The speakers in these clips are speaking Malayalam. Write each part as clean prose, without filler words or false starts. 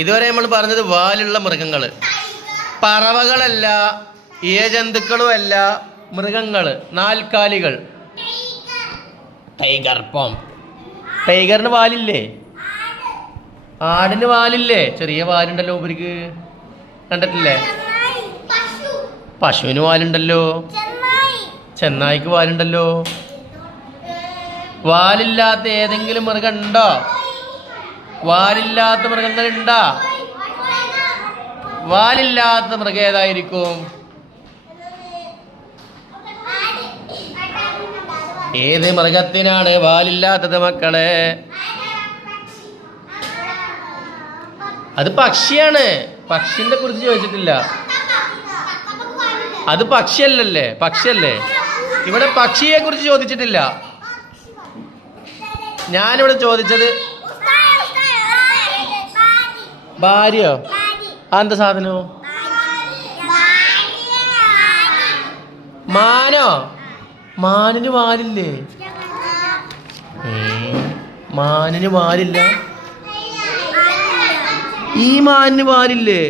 ഇതുവരെ നമ്മൾ പറഞ്ഞത് വാലുള്ള മൃഗങ്ങൾ. പറവകളല്ല, ഇഴജന്തുക്കളുമല്ല, മൃഗങ്ങൾ, നാൽക്കാലികൾ. ടൈഗർ. ടൈഗറിന് വാലില്ലേ? ആടിന് വാലില്ലേ? ചെറിയ വാലുണ്ടല്ലോ ഉപരിക്ക്, കണ്ടിട്ടില്ലേ? പശുവിന് വാലുണ്ടല്ലോ, ചെന്നായിക്ക് വാലുണ്ടല്ലോ. വാലില്ലാത്ത ഏതെങ്കിലും മൃഗം ഉണ്ടോ? വാലില്ലാത്ത മൃഗങ്ങൾ ഉണ്ടോ? വാലില്ലാത്ത മൃഗം ഏതായിരിക്കും? ഏത് മൃഗത്തിനാണ് വാലില്ലാത്തത് മക്കളെ? അത് പക്ഷിയാണ്. പക്ഷിനെ കുറിച്ച് ചോദിച്ചിട്ടില്ല. അത് പക്ഷിയല്ലേ? പക്ഷിയല്ലേ? ഇവിടെ പക്ഷിയെ കുറിച്ച് ചോദിച്ചിട്ടില്ല. ഞാനിവിടെ ചോദിച്ചത് ഭാര്യയോ? അതെന്താ സാധനോ? മാനോ? മാനിന് വാലില്ലേ? മാനിന് വാലില്ല. ഈ മാനിന് വാലില്ലേ?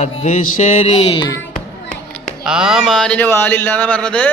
അത് ശരി, ആ മാനിന് വാലില്ല എന്നാ പറഞ്ഞത്.